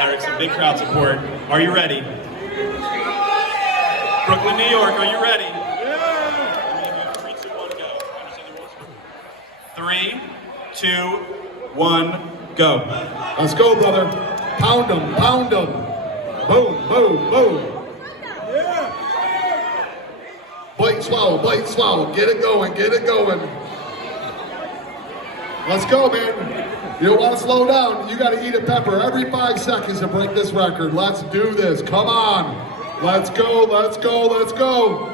Eric, some big crowd support. Are you ready? Brooklyn, New York, are you ready? Yeah. 3, 2, 1, go. 3, 2, 1, go. Let's go, brother. Pound them, pound them. Boom, boom, boom. Yeah. Bite, swallow. Get it going, get it going. Let's go, man. You don't want to slow down. You got to eat a pepper every 5 seconds to break this record. Let's do this. Come on. Let's go, let's go, let's go.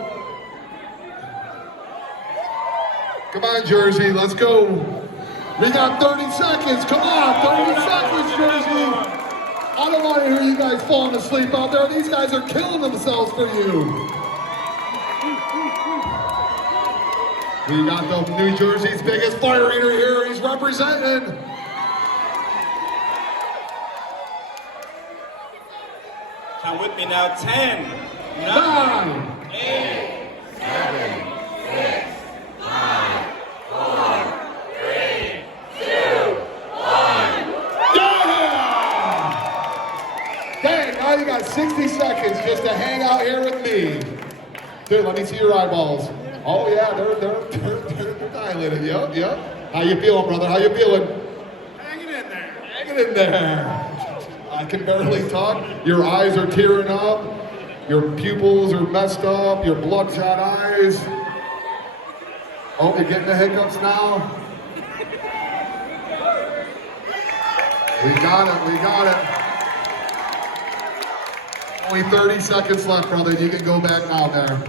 Come on, Jersey, let's go. We got 30 seconds. Come on, 30 seconds, Jersey. I don't want to hear you guys falling asleep out there. These guys are killing themselves for you. We got the New Jersey's biggest fire eater here. He's representing. Count with me now. 10, 9, 8, 7, 6, 5, 4, 3, 2, 1. Yeah! Dang, now you got 60 seconds just to hang out here with me. Dude, let me see your eyeballs. Oh yeah, they're dilated. Yep. How you feeling, brother? How you feeling? hanging in there. Hanging in there. I can barely talk. Your eyes are tearing up. Your pupils are messed up. Your bloodshot eyes. Oh, you're getting the hiccups now? We got it. Only 30 seconds left, brother. You can go back now there.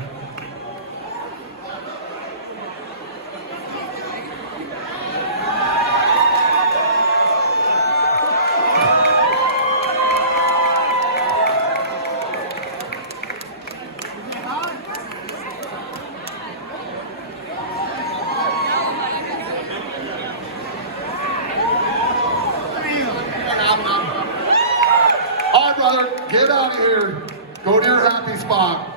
All right, brother, get out of here. Go to your happy spot.